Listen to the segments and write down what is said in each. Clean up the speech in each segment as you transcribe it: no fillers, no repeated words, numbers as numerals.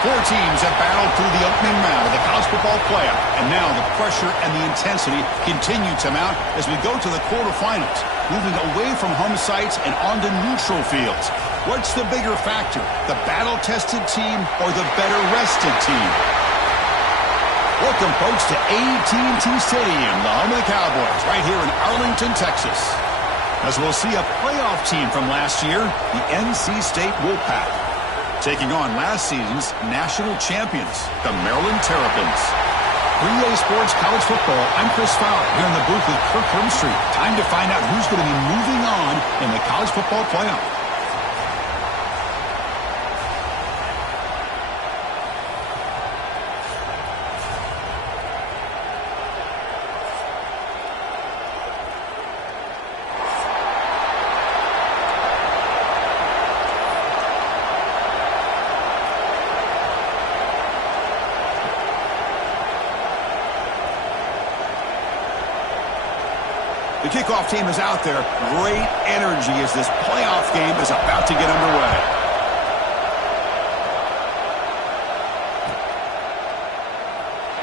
Four teams have battled through the opening round of the college football playoff, and now the pressure and the intensity continue to mount as we go to the quarterfinals, moving away from home sites and onto neutral fields. What's the bigger factor, the battle-tested team or the better-rested team? Welcome, folks, to AT&T Stadium, the home of the Cowboys, right here in Arlington, Texas. As we'll see a playoff team from last year, the NC State Wolfpack, taking on last season's national champions, the Maryland Terrapins. 3A Sports College Football, I'm Chris Fowler, here in the booth with Kirk Hermstreet. Time to find out who's going to be moving on in the college football playoff. The kickoff team is out there. Great energy as this playoff game is about to get underway.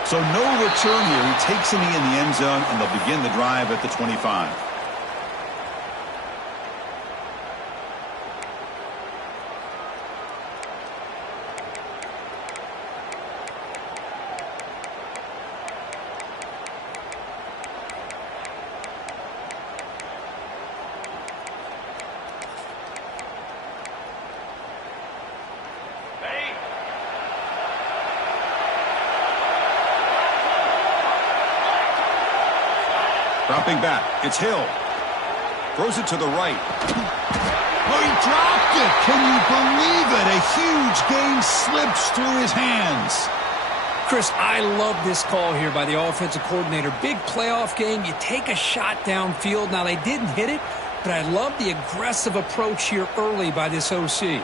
So no return here. He takes a knee in the end zone, and they'll begin the drive at the 25. Dropping back, it's Hill. Throws it to the right. Oh, he dropped it! Can you believe it? A huge gain slips through his hands. Chris, I love this call here by the offensive coordinator. Big playoff game, you take a shot downfield. Now, they didn't hit it, but I love the aggressive approach here early by this OC.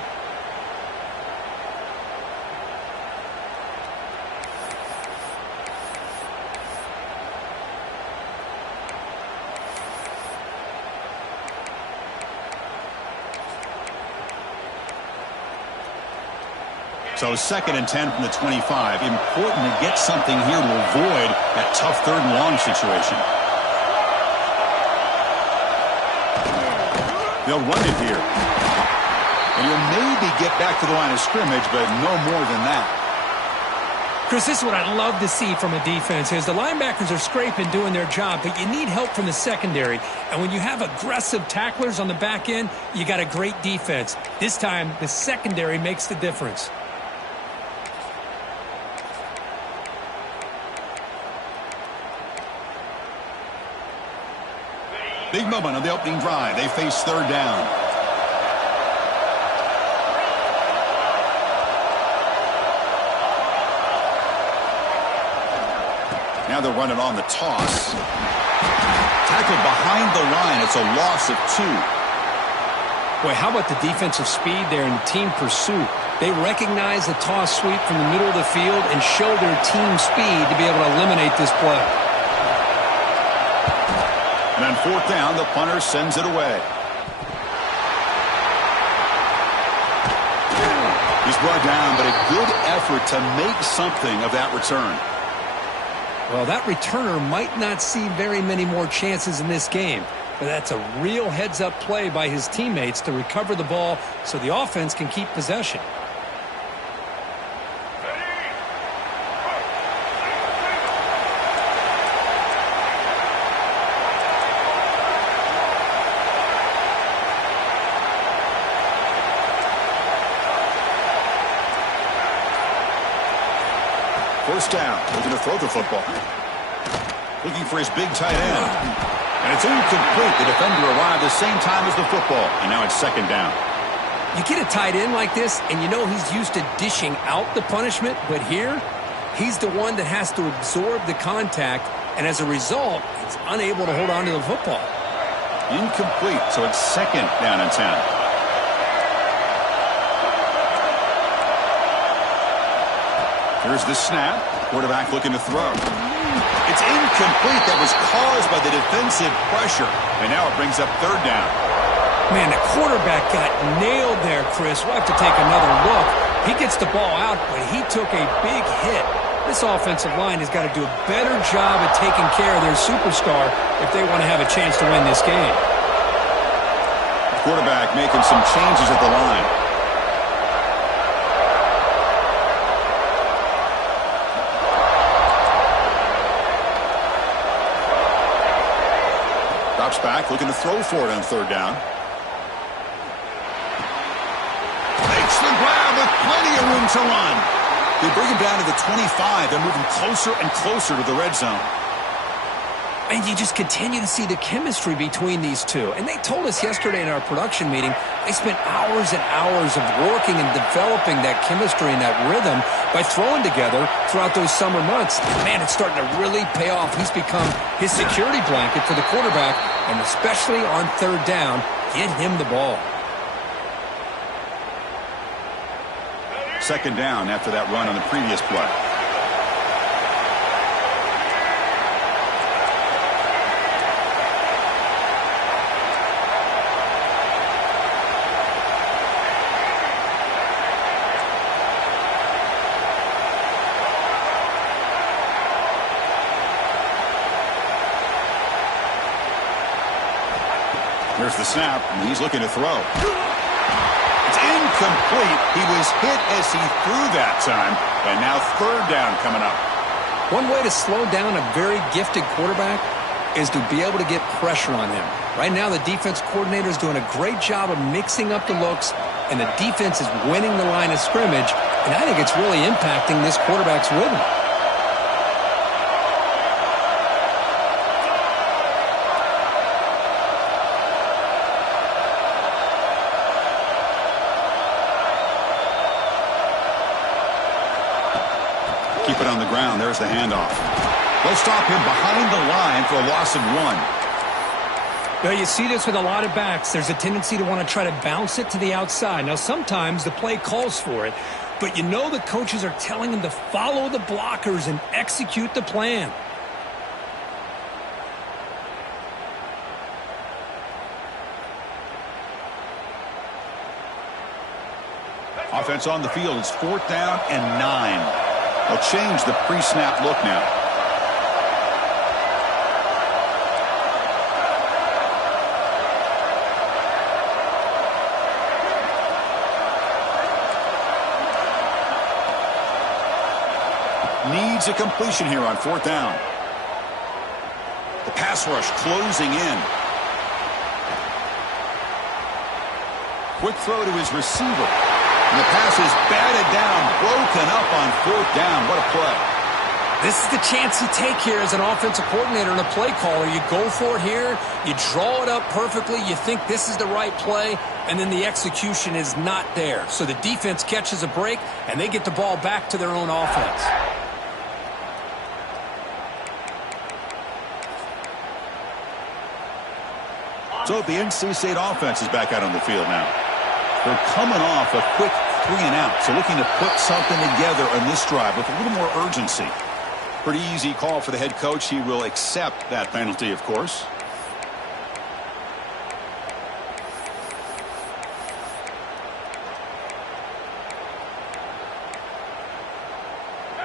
So 2nd and 10 from the 25. Important to get something here to avoid that tough 3rd and long situation. They'll run it here. And you'll maybe get back to the line of scrimmage, but no more than that. Chris, this is what I love to see from a defense is the linebackers are scraping, doing their job, but you need help from the secondary. And when you have aggressive tacklers on the back end, you got a great defense. This time, the secondary makes the difference. Big moment on the opening drive. They face 3rd down. Now they're running on the toss. Tackled behind the line. It's a loss of 2. Boy, how about the defensive speed there in the team pursuit? They recognize the toss sweep from the middle of the field and show their team speed to be able to eliminate this play. And on 4th down, the punter sends it away. He's brought down, but a good effort to make something of that return. Well, that returner might not see very many more chances in this game, but that's a real heads-up play by his teammates to recover the ball so the offense can keep possession. First down, looking to throw the football. Looking for his big tight end. And it's incomplete. The defender arrived the same time as the football. And now it's 2nd down. You get a tight end like this, and you know he's used to dishing out the punishment. But here, he's the one that has to absorb the contact. And as a result, he's unable to hold on to the football. Incomplete. So it's 2nd down and 10. Here's the snap. Quarterback looking to throw. It's incomplete. That was caused by the defensive pressure. And now it brings up 3rd down. Man, the quarterback got nailed there, Chris. We'll have to take another look. He gets the ball out, but he took a big hit. This offensive line has got to do a better job at taking care of their superstar if they want to have a chance to win this game. Quarterback making some changes at the line. Drops back, looking to throw for it on third down. Makes the grab with plenty of room to run. They bring him down to the 25. They're moving closer and closer to the red zone. And you just continue to see the chemistry between these two. And they told us yesterday in our production meeting, they spent hours and hours of working and developing that chemistry and that rhythm by throwing together throughout those summer months. And man, it's starting to really pay off. He's become his security blanket for the quarterback, and especially on third down, get him the ball. Second down after that run on the previous play. Here's the snap, and he's looking to throw. It's incomplete. He was hit as he threw that time, and now third down coming up. One way to slow down a very gifted quarterback is to be able to get pressure on him. Right now, the defense coordinator is doing a great job of mixing up the looks, and the defense is winning the line of scrimmage, and I think it's really impacting this quarterback's rhythm. Keep it on the ground. There's the handoff. They'll stop him behind the line for a loss of 1. Well, you see this with a lot of backs. There's a tendency to want to try to bounce it to the outside. Now, sometimes the play calls for it, but you know the coaches are telling them to follow the blockers and execute the plan. Offense on the field. It's 4th down and 9. They'll change the pre-snap look now. Needs a completion here on 4th down. The pass rush closing in. Quick throw to his receiver. And the pass is batted down, broken up on 4th down. What a play. This is the chance you take here as an offensive coordinator and a play caller. You go for it here, you draw it up perfectly, you think this is the right play, and then the execution is not there. So the defense catches a break, and they get the ball back to their own offense. So the NC State offense is back out on the field now. They're coming off a quick 3-and-out, so looking to put something together on this drive with a little more urgency. Pretty easy call for the head coach. He will accept that penalty, of course.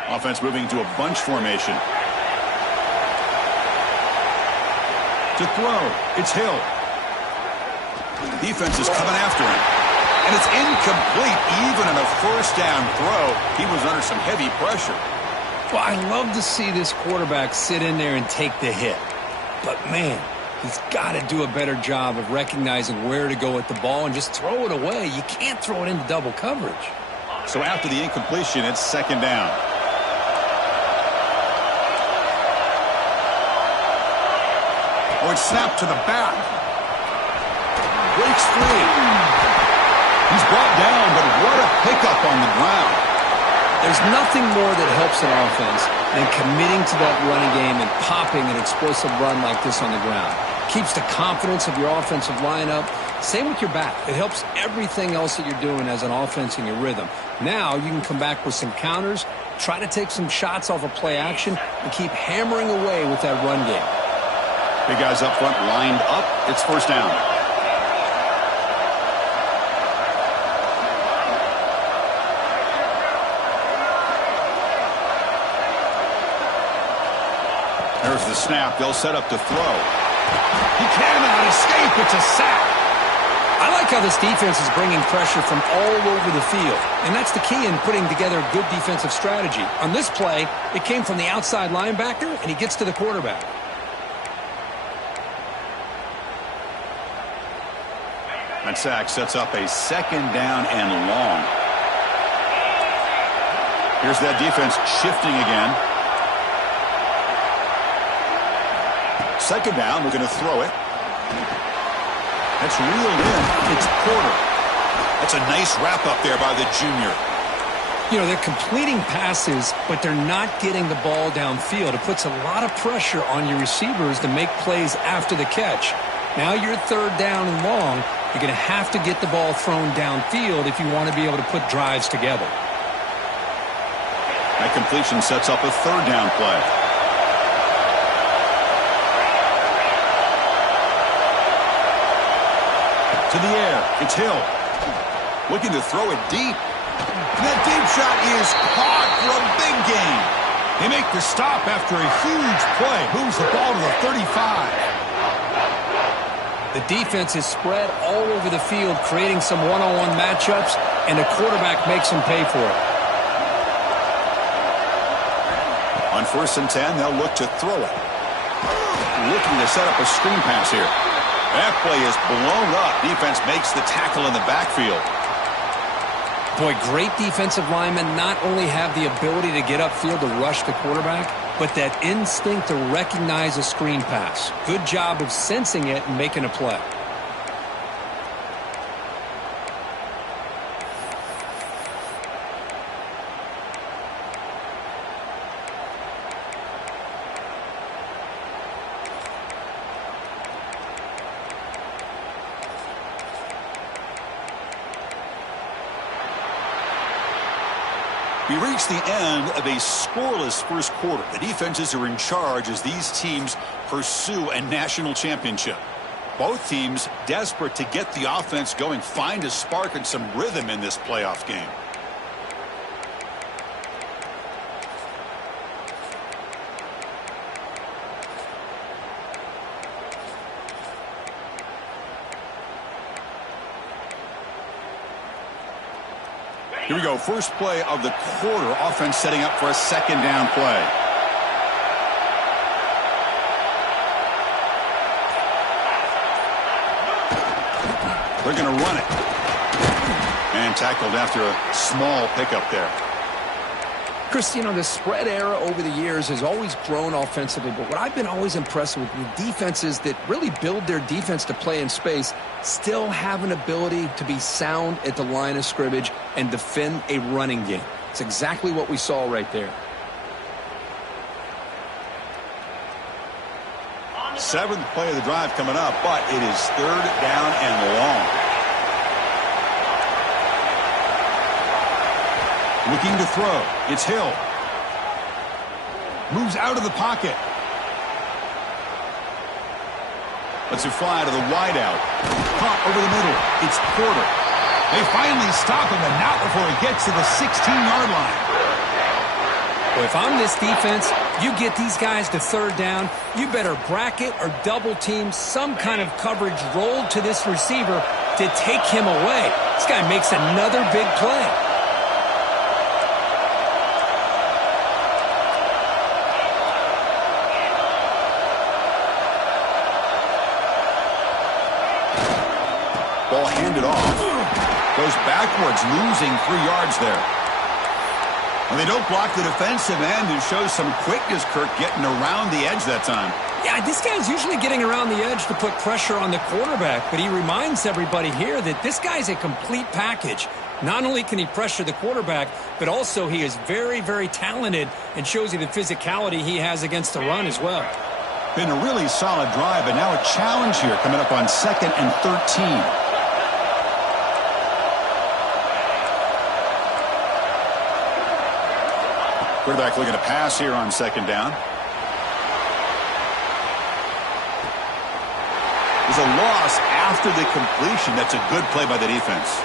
Offense moving to a bunch formation. To throw, it's Hill. Defense is coming after him. And it's incomplete. Even in a 1st down throw, he was under some heavy pressure. Well, I love to see this quarterback sit in there and take the hit. But, man, he's got to do a better job of recognizing where to go with the ball and just throw it away. You can't throw it into double coverage. So after the incompletion, it's 2nd down. Oh, it's snapped to the back. Breaks free. He's brought down, but what a pickup on the ground. There's nothing more that helps an offense than committing to that running game and popping an explosive run like this on the ground. Keeps the confidence of your offensive lineup. Same with your back. It helps everything else that you're doing as an offense in your rhythm. Now you can come back with some counters, try to take some shots off of play action, and keep hammering away with that run game. Big guys up front lined up. It's 1st down. There's the snap. They'll set up to throw. He cannot escape. It's a sack. I like how this defense is bringing pressure from all over the field, and that's the key in putting together a good defensive strategy. On this play, it came from the outside linebacker, and he gets to the quarterback. That sack sets up a 2nd down and long. Here's that defense shifting again. 2nd down, we're going to throw it. That's reeled in. It's Porter. That's a nice wrap up there by the junior. You know, they're completing passes, but they're not getting the ball downfield. It puts a lot of pressure on your receivers to make plays after the catch. Now you're 3rd down and long. You're going to have to get the ball thrown downfield if you want to be able to put drives together. That completion sets up a 3rd down play. To the air, it's Hill. Looking to throw it deep. And that deep shot is caught for a big gain. They make the stop after a huge play. Moves the ball to the 35. The defense is spread all over the field, creating some one-on-one matchups, and the quarterback makes them pay for it. On 1st and 10, they'll look to throw it. Looking to set up a screen pass here. That play is blown up. Defense makes the tackle in the backfield. Boy, great defensive linemen not only have the ability to get upfield to rush the quarterback, but that instinct to recognize a screen pass. Good job of sensing it and making a play. We reach the end of a scoreless first quarter. The defenses are in charge as these teams pursue a national championship. Both teams desperate to get the offense going, find a spark and some rhythm in this playoff game. Here we go. First play of the quarter. Offense setting up for a 2nd down play. They're going to run it. And tackled after a small pickup there. Chris, you know, the spread era over the years has always grown offensively, but what I've been always impressed with the defenses that really build their defense to play in space still have an ability to be sound at the line of scrimmage and defend a running game. It's exactly what we saw right there. 7th play of the drive coming up, but it is 3rd down and long. Looking to throw. It's Hill. Moves out of the pocket. Lets it fly to the wideout. Caught over the middle. It's Porter. They finally stop him, and not before he gets to the 16-yard line. Well, if I'm this defense, you get these guys to 3rd down, you better bracket or double team some kind of coverage rolled to this receiver to take him away. This guy makes another big play. Ball handed off. Goes backwards, losing 3 yards there. And they don't block the defensive end and show some quickness, Kirk, getting around the edge that time. Yeah, this guy's usually getting around the edge to put pressure on the quarterback, but he reminds everybody here that this guy's a complete package. Not only can he pressure the quarterback, but also he is very, very talented and shows you the physicality he has against the run as well. Been a really solid drive, but now a challenge here coming up on 2nd and 13. Quarterback looking to pass here on 2nd down. There's a loss after the completion. That's a good play by the defense.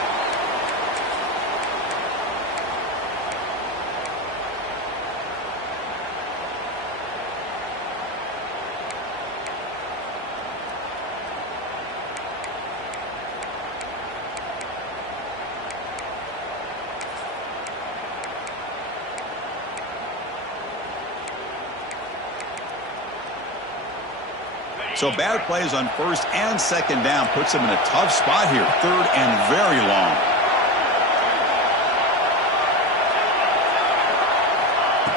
So bad plays on first and second down puts them in a tough spot here. Third and very long.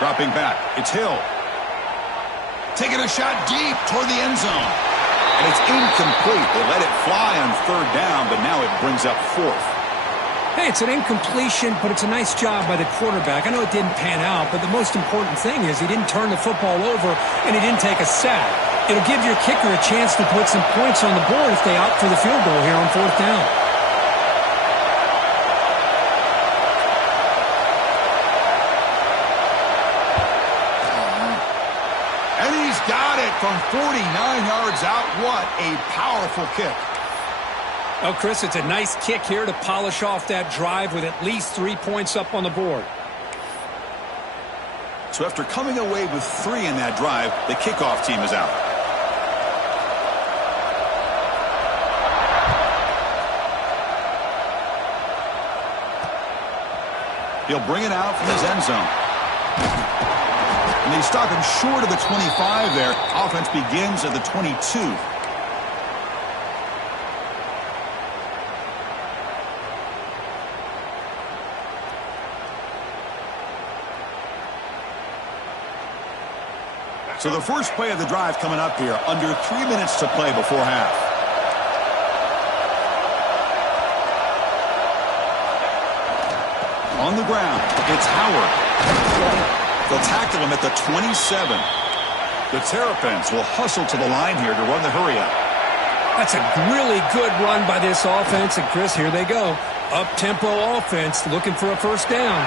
Dropping back. It's Hill. Taking a shot deep toward the end zone. And it's incomplete. They let it fly on third down, but now it brings up fourth. Hey, it's an incompletion, but it's a nice job by the quarterback. I know it didn't pan out, but the most important thing is he didn't turn the football over and he didn't take a sack. It'll give your kicker a chance to put some points on the board if they opt for the field goal here on fourth down. And he's got it from 49 yards out. What a powerful kick. Oh, Chris, it's a nice kick here to polish off that drive with at least 3 points up on the board. So after coming away with 3 in that drive, the kickoff team is out. He'll bring it out from his end zone. And they stop him short of the 25 there. Offense begins at the 22. So the first play of the drive coming up here. Under 3 minutes to play before half. On the ground, it's Howard. They'll tackle him at the 27. The Terps will hustle to the line here to run the hurry-up. That's a really good run by this offense. And, Chris, here they go. Up-tempo offense looking for a first down.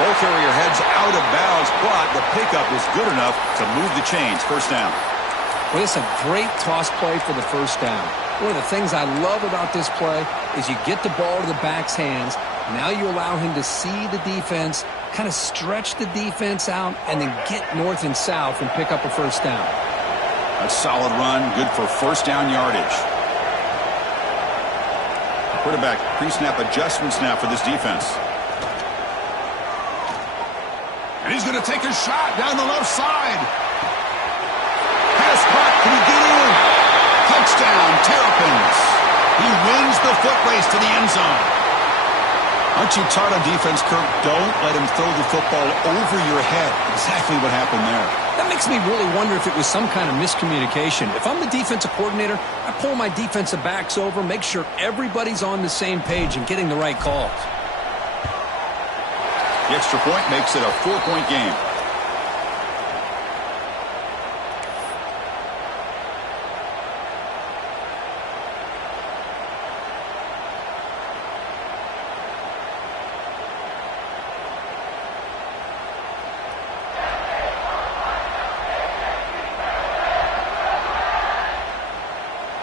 Ball carrier heads out of bounds, but the pickup is good enough to move the chains. First down. Well, it's a great toss play for the first down. One of the things I love about this play is you get the ball to the back's hands. Now you allow him to see the defense, kind of stretch the defense out, and then get north and south and pick up a first down. A solid run, good for first down yardage. Quarterback pre-snap adjustments now for this defense. And he's going to take a shot down the left side. Pass caught. Can he get in? Touchdown, Terrapins. He wins the foot race to the end zone. Aren't you taught on defense, Kirk? Don't let him throw the football over your head. Exactly what happened there. That makes me really wonder if it was some kind of miscommunication. If I'm the defensive coordinator, I pull my defensive backs over, make sure everybody's on the same page and getting the right calls. The extra point makes it a 4-point game.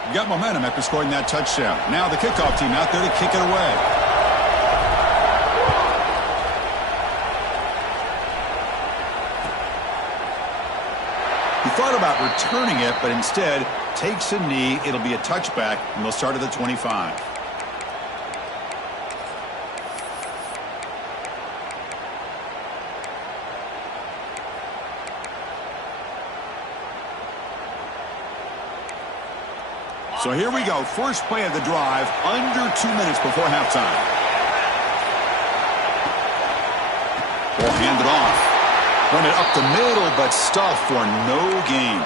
You got momentum after scoring that touchdown. Now the kickoff team out there to kick it away. Thought about returning it, but instead takes a knee. It'll be a touchback, and they'll start at the 25. So here we go. First play of the drive, under 2 minutes before halftime. Ball handed off. Run it up the middle, but stuffed for no gain.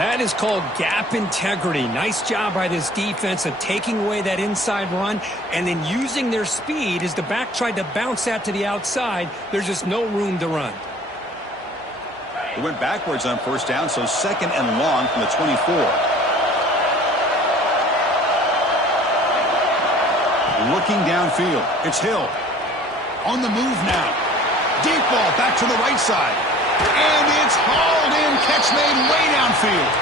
That is called gap integrity. Nice job by this defense of taking away that inside run and then using their speed as the back tried to bounce that to the outside. There's just no room to run. It went backwards on first down, so second and long from the 24. Looking downfield. It's Hill. On the move now. Deep ball back to the right side. And it's hauled in. Catch made way downfield.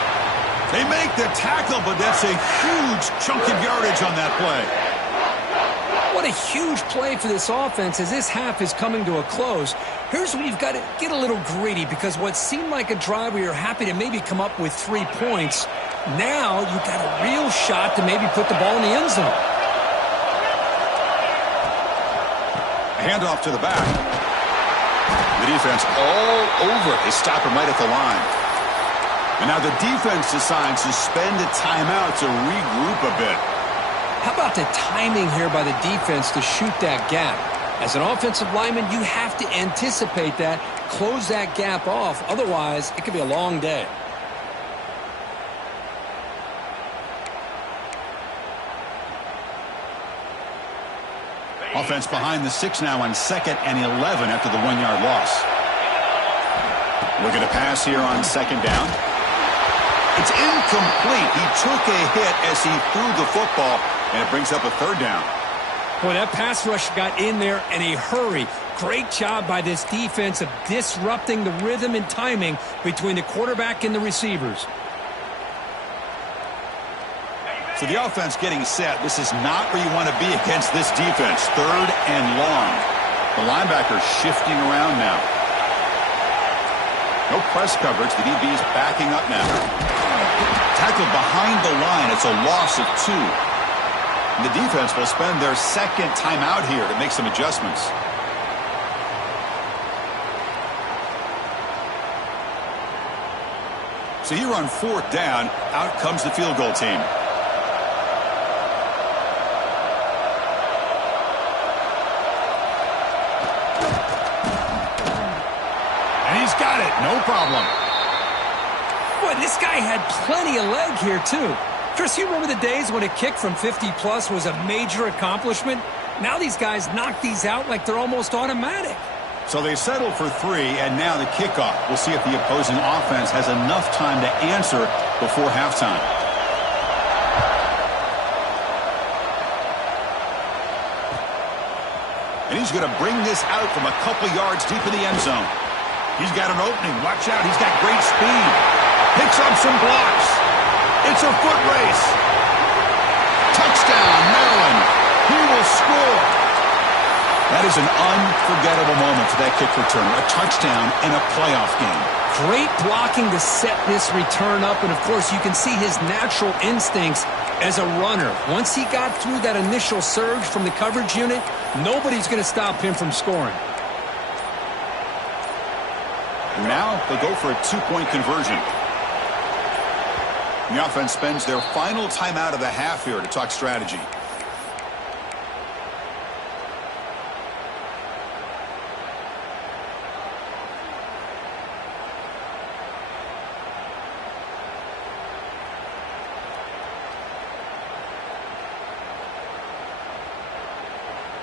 They make the tackle, but that's a huge chunk of yardage on that play. What a huge play for this offense as this half is coming to a close. Here's where you've got to get a little greedy because what seemed like a drive where you're happy to maybe come up with 3 points, now you've got a real shot to maybe put the ball in the end zone. Handoff to the back. The defense all over. They stop him right at the line. And now the defense decides to spend a timeout to regroup a bit. How about the timing here by the defense to shoot that gap? As an offensive lineman, you have to anticipate that, close that gap off. Otherwise, it could be a long day. Offense behind the 6 now on 2nd and 11 after the 1-yard loss. Look at a pass here on 2nd down. It's incomplete. He took a hit as he threw the football, and it brings up a 3rd down. Boy, that pass rush got in there in a hurry. Great job by this defense of disrupting the rhythm and timing between the quarterback and the receivers. So the offense getting set. This is not where you want to be against this defense. 3rd and long. The linebacker shifting around now. No press coverage. The DB's backing up now. Tackled behind the line. It's a loss of 2. And the defense will spend their 2nd timeout here to make some adjustments. So here on 4th down, out comes the field goal team. And he's got it. No problem. Boy, this guy had plenty of leg here, too. Chris, you remember the days when a kick from 50-plus was a major accomplishment? Now these guys knock these out like they're almost automatic. So they settle for 3, and now the kickoff. We'll see if the opposing offense has enough time to answer before halftime. And he's going to bring this out from a couple yards deep in the end zone. He's got an opening. Watch out. He's got great speed. Picks up some blocks. It's a foot race. Touchdown, Maryland. He will score. That is an unforgettable moment for that kick return. A touchdown in a playoff game. Great blocking to set this return up, and of course you can see his natural instincts as a runner. Once he got through that initial surge from the coverage unit, nobody's going to stop him from scoring. Now they'll go for a 2-point conversion. The offense spends their final timeout of the half here to talk strategy.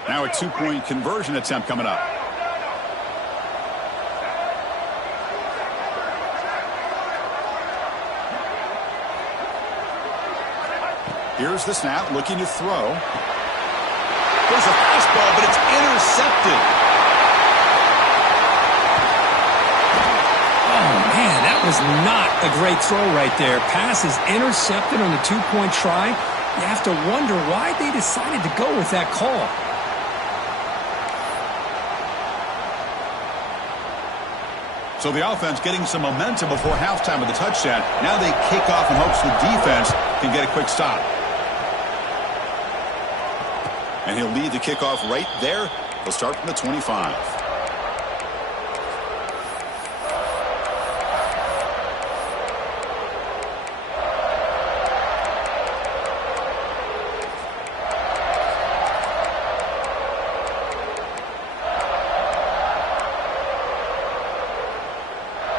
Now a 2-point conversion attempt coming up. Here's the snap, looking to throw. There's a fastball, but it's intercepted. Oh, man, that was not a great throw right there. Pass is intercepted on the 2-point try. You have to wonder why they decided to go with that call. So the offense getting some momentum before halftime with the touchdown. Now they kick off in hopes the defense can get a quick stop. And he'll lead the kickoff right there. He'll start from the 25.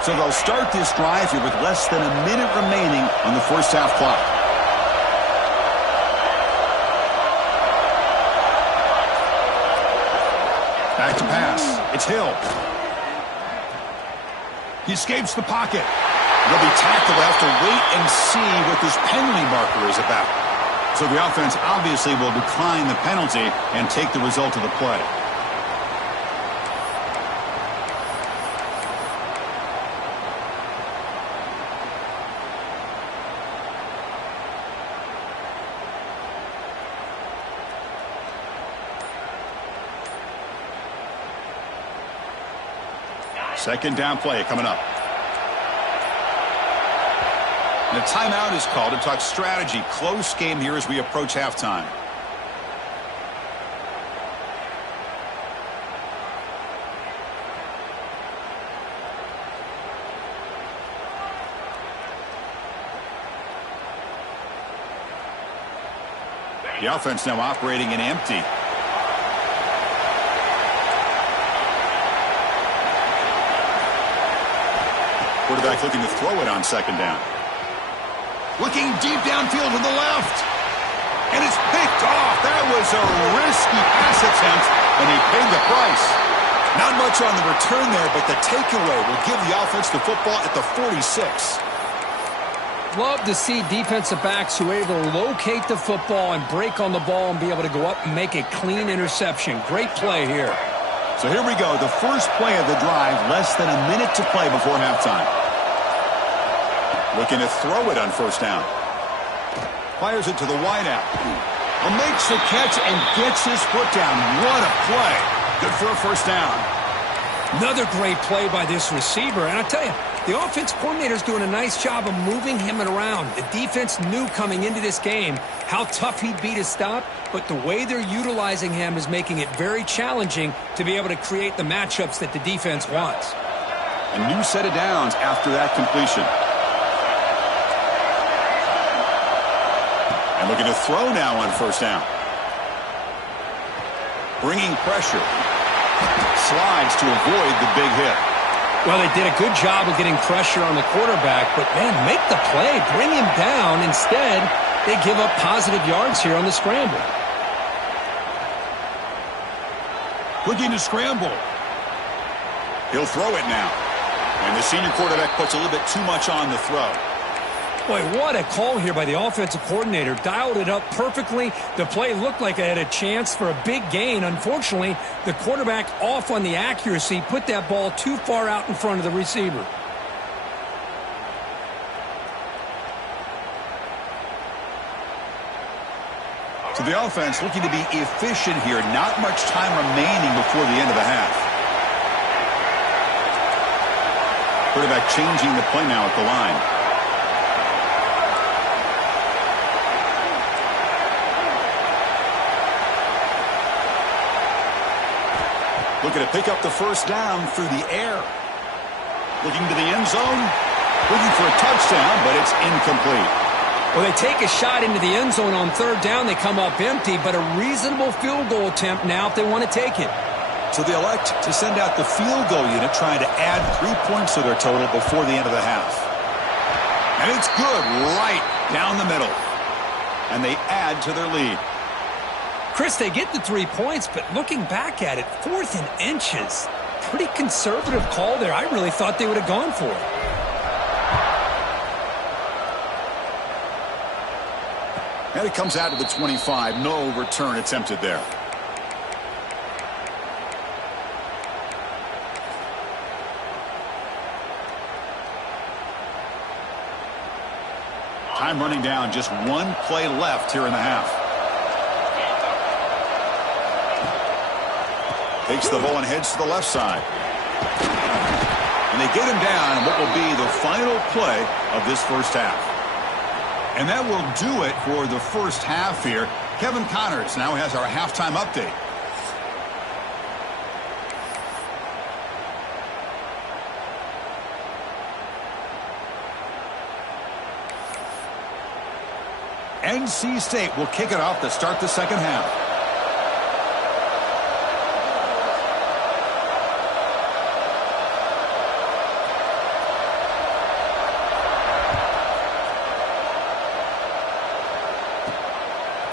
So they'll start this drive here with less than a minute remaining on the first half clock. Back to pass. It's Hill. He escapes the pocket. He'll be tackled. They'll have to wait and see what this penalty marker is about. So the offense obviously will decline the penalty and take the result of the play. Second down play coming up. The timeout is called to talk strategy. Close game here as we approach halftime. The offense now operating in empty. Quarterback looking to throw it on second down. Looking deep downfield to the left. And it's picked off. That was a risky pass attempt, and he paid the price. Not much on the return there, but the takeaway will give the offense the football at the 46. Love to see defensive backs who are able to locate the football and break on the ball and be able to go up and make a clean interception. Great play here. So here we go, the first play of the drive, less than a minute to play before halftime. Looking to throw it on first down. Fires it to the wideout. Makes the catch and gets his foot down. What a play. Good for a first down. Another great play by this receiver. And I tell you, the offense coordinator's doing a nice job of moving him around. The defense knew coming into this game how tough he'd be to stop, but the way they're utilizing him is making it very challenging to be able to create the matchups that the defense wants. A new set of downs after that completion. And looking to throw now on first down. Bringing pressure. Slides to avoid the big hit. Well, they did a good job of getting pressure on the quarterback, but, man, make the play. Bring him down. Instead, they give up positive yards here on the scramble. Looking to scramble. He'll throw it now. And the senior quarterback puts a little bit too much on the throw. Boy, what a call here by the offensive coordinator. Dialed it up perfectly. The play looked like it had a chance for a big gain. Unfortunately, the quarterback off on the accuracy, put that ball too far out in front of the receiver. So the offense looking to be efficient here. Not much time remaining before the end of the half. Quarterback changing the play now at the line. Looking to pick up the first down through the air. Looking to the end zone. Looking for a touchdown, but it's incomplete. Well, they take a shot into the end zone on third down. They come up empty, but a reasonable field goal attempt now if they want to take it. So they elect to send out the field goal unit, trying to add 3 points to their total before the end of the half. And it's good right down the middle. And they add to their lead. Chris, they get the 3 points, but looking back at it, 4th and inches. Pretty conservative call there. I really thought they would have gone for it. And it comes out to the 25. No return attempted there. Time running down. Just one play left here in the half. Takes the ball and heads to the left side. And they get him down in what will be the final play of this first half. And that will do it for the first half here. Kevin Connors now has our halftime update. NC State will kick it off to start the second half.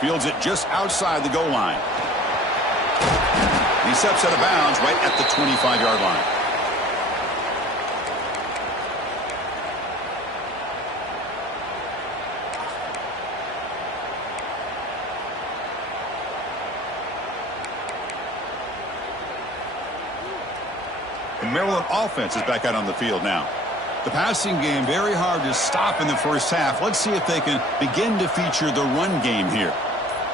Fields it just outside the goal line. He steps out of bounds right at the 25-yard line. The Maryland offense is back out on the field now. The passing game very hard to stop in the first half. Let's see if they can begin to feature the run game here.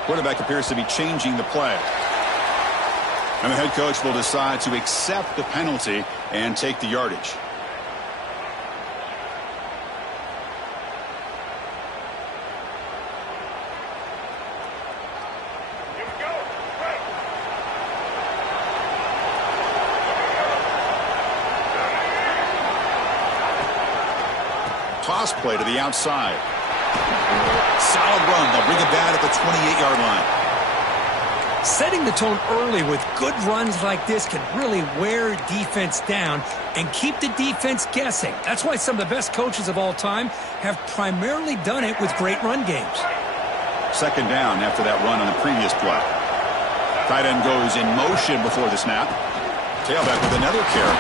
Quarterback appears to be changing the play. And the head coach will decide to accept the penalty and take the yardage. Toss play to the outside. Solid run. They'll bring it back at the 28-yard line. Setting the tone early with good runs like this can really wear defense down and keep the defense guessing. That's why some of the best coaches of all time have primarily done it with great run games. Second down after that run on the previous play. Tight end goes in motion before the snap. Tailback with another carry.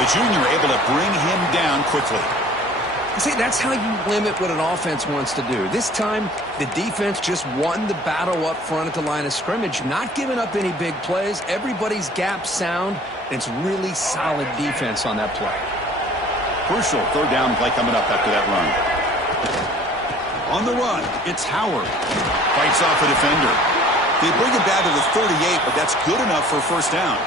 The junior able to bring him down quickly. See, that's how you limit what an offense wants to do. This time, the defense just won the battle up front at the line of scrimmage, not giving up any big plays. Everybody's gap sound. It's really solid defense on that play. Crucial third down play coming up after that run. On the run, it's Howard. Fights off a defender. They bring it back to the 38, but that's good enough for a first down.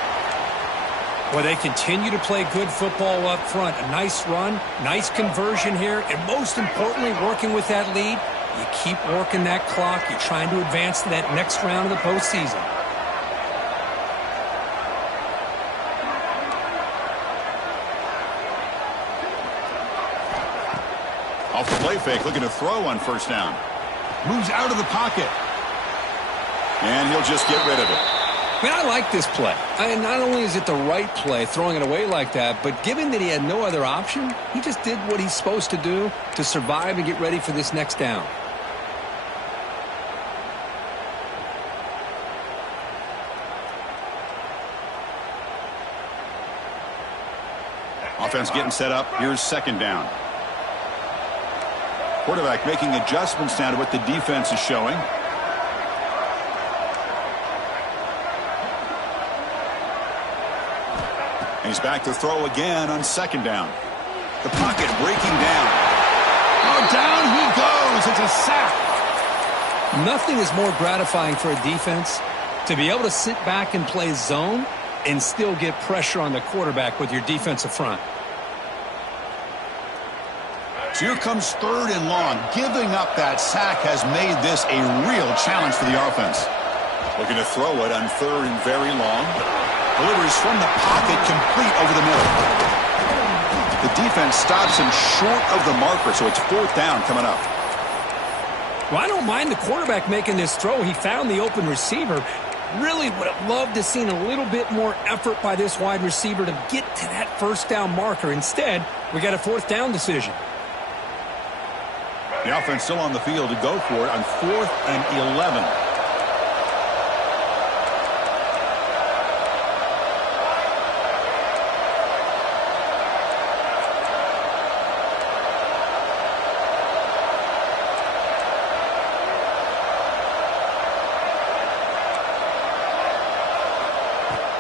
Well, they continue to play good football up front. A nice run, nice conversion here, and most importantly, working with that lead, you keep working that clock. You're trying to advance to that next round of the postseason. Off the play fake, looking to throw on first down. Moves out of the pocket. And he'll just get rid of it. Man, I like this play. Not only is it the right play, throwing it away like that, but given that he had no other option, he just did what he's supposed to do to survive and get ready for this next down. Offense getting set up. Here's second down. Quarterback making adjustments now to what the defense is showing. And he's back to throw again on second down. The pocket breaking down. Oh, down he goes. It's a sack. Nothing is more gratifying for a defense to be able to sit back and play zone and still get pressure on the quarterback with your defensive front. So here comes third and long. Giving up that sack has made this a real challenge for the offense. Looking to throw it on third and very long. Delivers from the pocket, complete over the middle. The defense stops him short of the marker, so it's fourth down coming up. Well, I don't mind the quarterback making this throw. He found the open receiver. Really would have loved to seen a little bit more effort by this wide receiver to get to that first down marker. Instead, we got a fourth down decision. The offense still on the field to go for it on 4th and 11.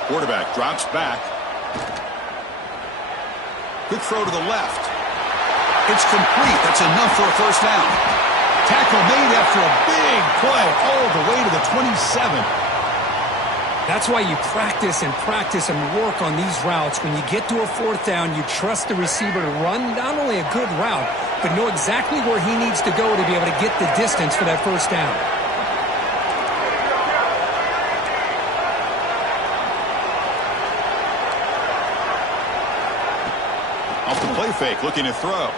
Quarterback drops back. Quick throw to the left. It's complete. That's enough for a first down. Tackle made after a big play all the way to the 27. That's why you practice and work on these routes. When you get to a fourth down, you trust the receiver to run not only a good route, but know exactly where he needs to go to be able to get the distance for that first down. Off the play fake, looking to throw.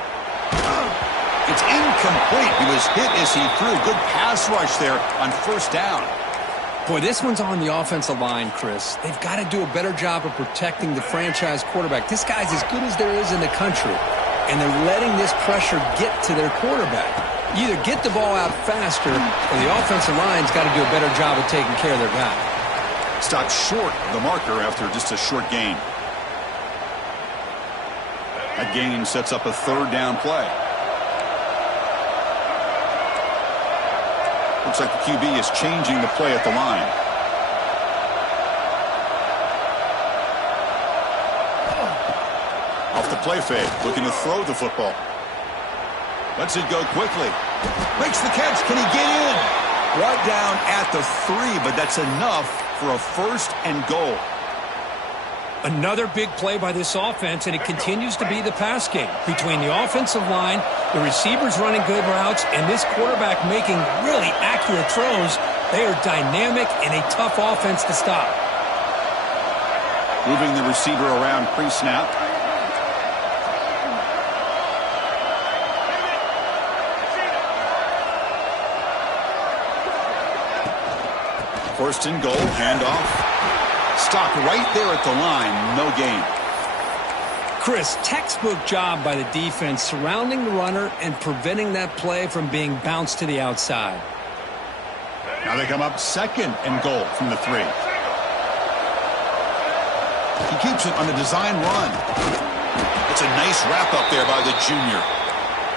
It's incomplete. He was hit as he threw. Good pass rush there on first down. Boy, this one's on the offensive line, Chris. They've got to do a better job of protecting the franchise quarterback. This guy's as good as there is in the country, and they're letting this pressure get to their quarterback. You either get the ball out faster, or the offensive line's got to do a better job of taking care of their guy. Stopped short of the marker after just a short gain. That gain sets up a third down play. Looks like the QB is changing the play at the line. Off the play fake, looking to throw the football. Lets it go quickly. Makes the catch. Can he get in? Right down at the 3, but that's enough for a first and goal. Another big play by this offense, and it continues to be the pass game. Between the offensive line, the receivers running good routes, and this quarterback making really accurate throws, they are dynamic and a tough offense to stop. Moving the receiver around pre-snap. First and goal, handoff. Stopped right there at the line, no gain. Chris, textbook job by the defense surrounding the runner and preventing that play from being bounced to the outside. Now they come up second and goal from the 3. He keeps it on a design run. It's a nice wrap up there by the junior.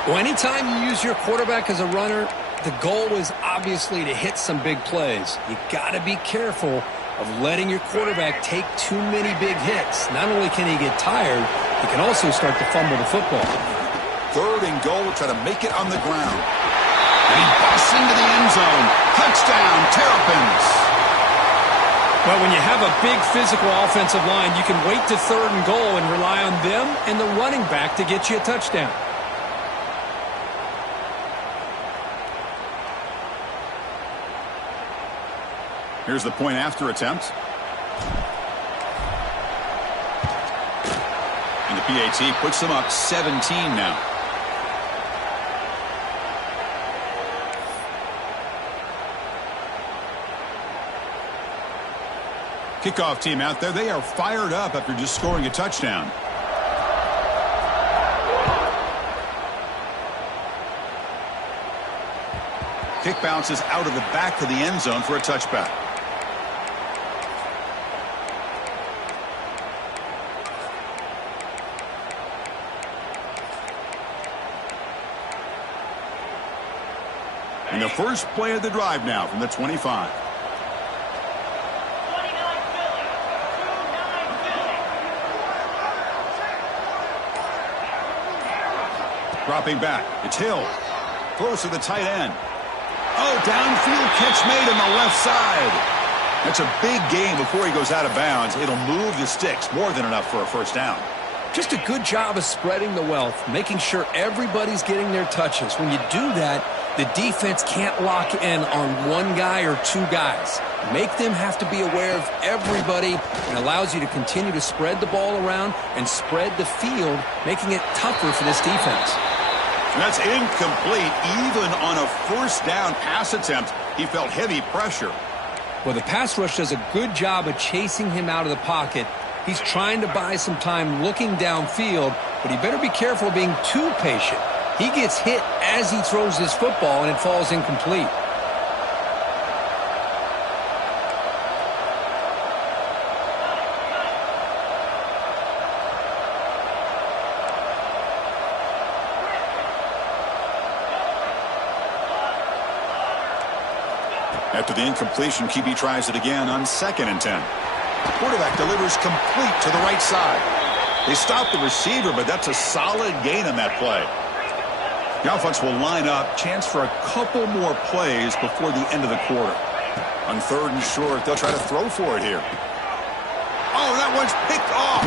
Well, anytime you use your quarterback as a runner, the goal is obviously to hit some big plays. You got to be careful of letting your quarterback take too many big hits. Not only can he get tired, he can also start to fumble the football. Third and goal, try to make it on the ground. And he busts into the end zone. Touchdown, Terps. Well, when you have a big physical offensive line, you can wait to third and goal and rely on them and the running back to get you a touchdown. Here's the point after attempt. And the PAT puts them up 17 now. Kickoff team out there, they are fired up after just scoring a touchdown. Kick bounces out of the back of the end zone for a touchback. And the first play of the drive now from the 25. Dropping back. It's Hill. Throws to the tight end. Oh, downfield catch made on the left side. That's a big gain before he goes out of bounds. It'll move the sticks. More than enough for a first down. Just a good job of spreading the wealth, making sure everybody's getting their touches. When you do that, the defense can't lock in on one guy or two guys. Make them have to be aware of everybody, and allows you to continue to spread the ball around and spread the field, making it tougher for this defense. And that's incomplete. Even on a first down pass attempt, he felt heavy pressure. Well, the pass rush does a good job of chasing him out of the pocket. He's trying to buy some time looking downfield, but he better be careful of being too patient. He gets hit as he throws this football, and it falls incomplete. After the incompletion, QB tries it again on 2nd and 10. The quarterback delivers complete to the right side. They stop the receiver, but that's a solid gain on that play. The offense will line up. Chance for a couple more plays before the end of the quarter. On 3rd and short, they'll try to throw for it here. Oh, that one's picked off.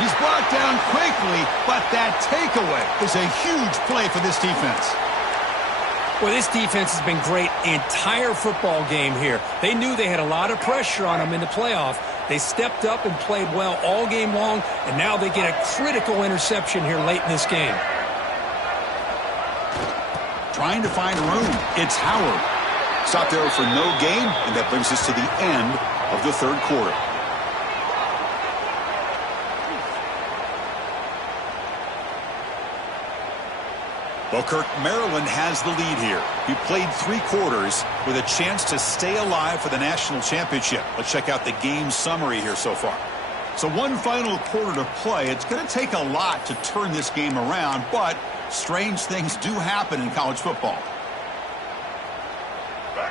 He's brought down quickly, but that takeaway is a huge play for this defense. Well, this defense has been great the entire football game here. They knew they had a lot of pressure on them in the playoff. They stepped up and played well all game long, and now they get a critical interception here late in this game. Trying to find room. It's Howard. Stop there for no gain, and that brings us to the end of the 3rd quarter. Well, Kirk, Maryland has the lead here. He played 3 quarters with a chance to stay alive for the national championship. Let's check out the game summary here so far. So one final quarter to play. It's going to take a lot to turn this game around, but strange things do happen in college football.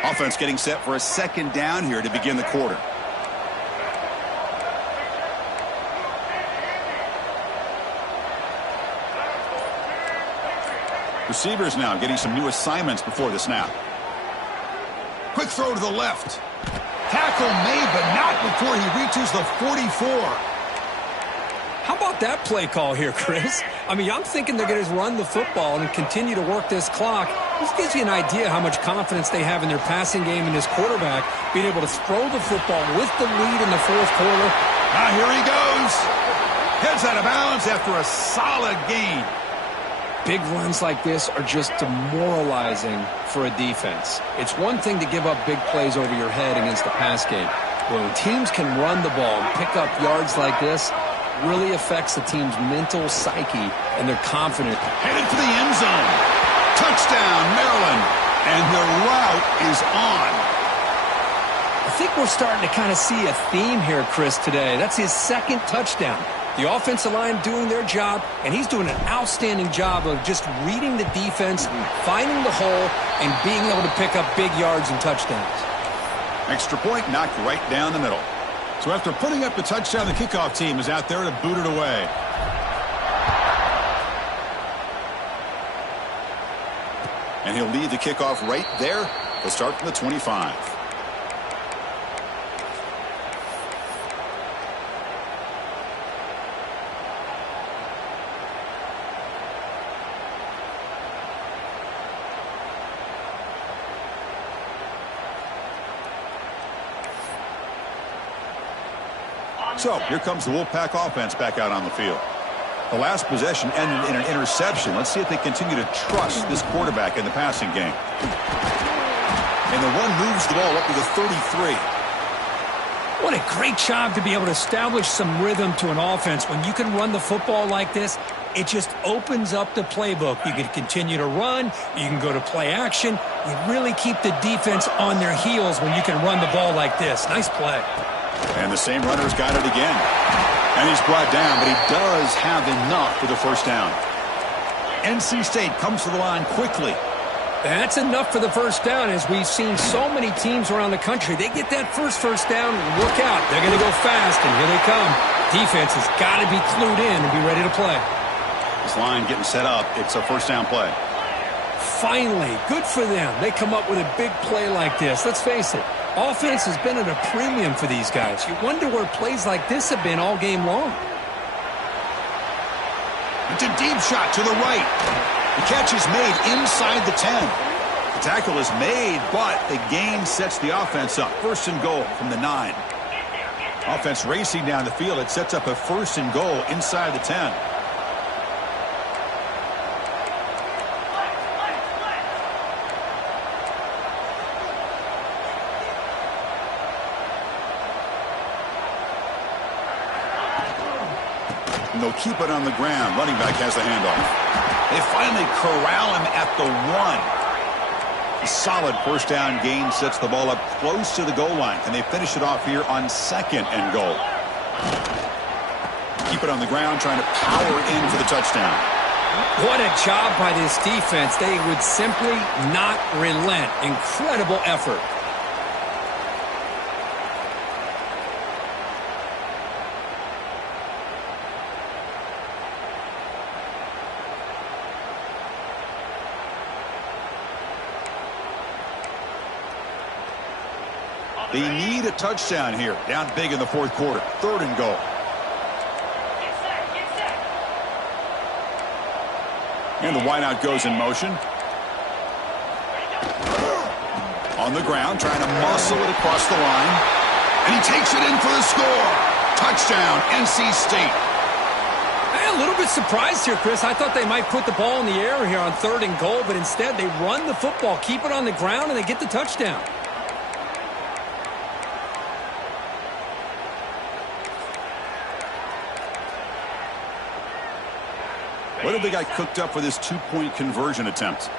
Offense getting set for a 2nd down here to begin the quarter. Receivers now getting some new assignments before the snap. Quick throw to the left. Tackle made, but not before he reaches the 44. How about that play call here, Chris? I mean, I'm thinking they're going to run the football and continue to work this clock. This gives you an idea how much confidence they have in their passing game and this quarterback being able to throw the football with the lead in the 4th quarter. Now here he goes. Heads out of bounds after a solid gain. Big runs like this are just demoralizing for a defense. It's one thing to give up big plays over your head against the pass game. But when teams can run the ball and pick up yards like this, it really affects the team's mental psyche and their confidence. Headed for the end zone. Touchdown, Maryland. And the route is on. I think we're starting to kind of see a theme here, Chris, today. That's his second touchdown. The offensive line doing their job, and he's doing an outstanding job of just reading the defense, finding the hole, and being able to pick up big yards and touchdowns. Extra point knocked right down the middle. So after putting up the touchdown, the kickoff team is out there to boot it away. And he'll lead the kickoff right there. He'll start from the 25. So here comes the Wolfpack offense back out on the field. The last possession ended in an interception. Let's see if they continue to trust this quarterback in the passing game. And the one moves the ball up to the 33. What a great job to be able to establish some rhythm to an offense. When you can run the football like this, it just opens up the playbook. You can continue to run. You can go to play action. You really keep the defense on their heels when you can run the ball like this. Nice play. And the same runner's got it again. And he's brought down, but he does have enough for the first down. NC State comes to the line quickly. That's enough for the first down, as we've seen so many teams around the country. They get that first down, look out. They're going to go fast, and here they come. Defense has got to be clued in and be ready to play. This line getting set up. It's a first down play. Finally, good for them. They come up with a big play like this. Let's face it, offense has been at a premium for these guys. You wonder where plays like this have been all game long. It's a deep shot to the right. The catch is made inside the 10. The tackle is made, but the gain sets the offense up. First and goal from the 9. Offense racing down the field. It sets up a first and goal inside the 10. And they'll keep it on the ground. Running back has the handoff. They finally corral him at the 1. A solid first down gain sets the ball up close to the goal line. And they finish it off here on second and goal. Keep it on the ground, trying to power in for the touchdown. What a job by this defense. They would simply not relent. Incredible effort. They need a touchdown here. Down big in the fourth quarter. Third and goal. And the wideout goes in motion. On the ground, trying to muscle it across the line. And he takes it in for the score. Touchdown, NC State. A little bit surprised here, Chris. I thought they might put the ball in the air here on third and goal, but instead they run the football, keep it on the ground, and they get the touchdown. What have they got cooked up for this two-point conversion attempt?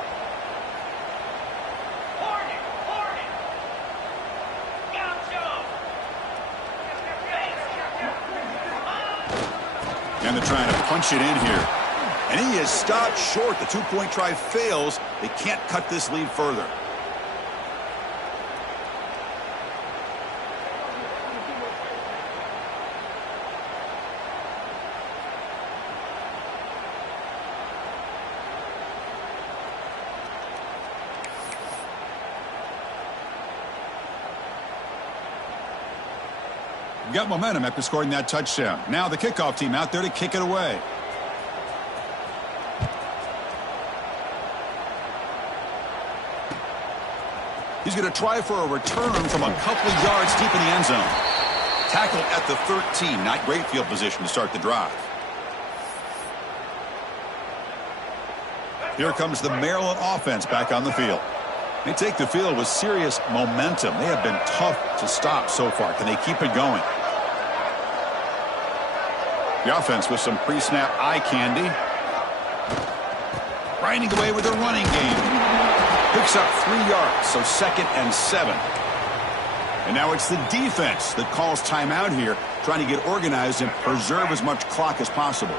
And they're trying to punch it in here. And he is stopped short. The two-point try fails. They can't cut this lead further. Got momentum after scoring that touchdown. Now the kickoff team out there to kick it away. He's going to try for a return from a couple of yards deep in the end zone. Tackled at the 13. Not great field position to start the drive. Here comes the Maryland offense back on the field. They take the field with serious momentum. They have been tough to stop so far. Can they keep it going? The offense with some pre-snap eye candy. Grinding away with a running game. Picks up 3 yards, so 2nd and 7. And now it's the defense that calls timeout here, trying to get organized and preserve as much clock as possible.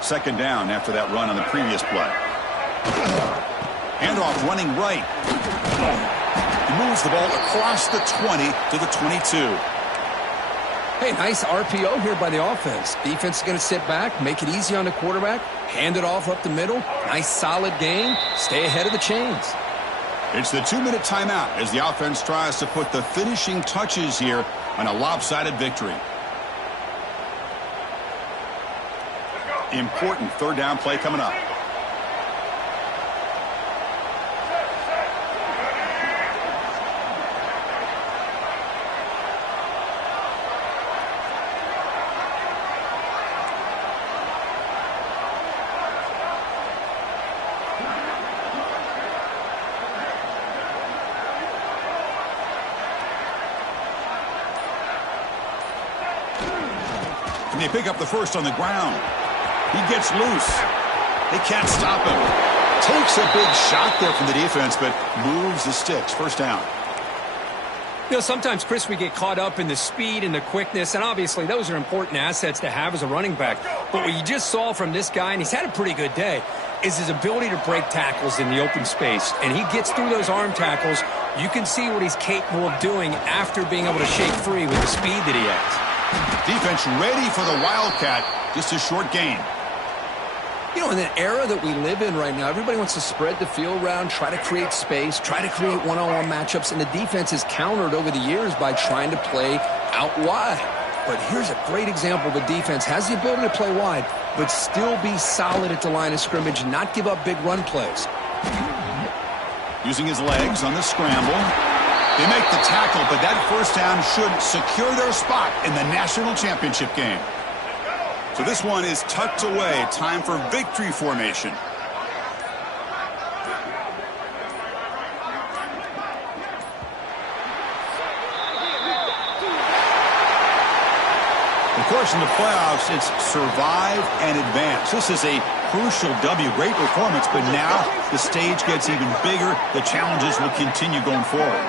2nd down after that run on the previous play. Handoff running right. He moves the ball across the 20 to the 22. Hey, nice RPO here by the offense. Defense is going to sit back, make it easy on the quarterback, hand it off up the middle. Nice solid game. Stay ahead of the chains. It's the 2-minute timeout as the offense tries to put the finishing touches here on a lopsided victory. Important 3rd down play coming up. And they pick up the first on the ground. He gets loose. They can't stop him. Takes a big shot there from the defense, but moves the sticks. 1st down. You know, sometimes, Chris, we get caught up in the speed and the quickness, and obviously those are important assets to have as a running back. But what you just saw from this guy, and he's had a pretty good day, is his ability to break tackles in the open space. And he gets through those arm tackles. You can see what he's capable of doing after being able to shake free with the speed that he has. Defense ready for the Wildcat. Just a short gain. You know, in the era that we live in right now, everybody wants to spread the field around, try to create space, try to create one-on-one matchups, and the defense is countered over the years by trying to play out wide. But here's a great example. The defense has the ability to play wide, but still be solid at the line of scrimmage, not give up big run plays. Using his legs on the scramble. They make the tackle, but that 1st down should secure their spot in the national championship game. So this one is tucked away. Time for victory formation. Of course, in the playoffs, it's survive and advance. This is a crucial W. Great performance, but now the stage gets even bigger. The challenges will continue going forward.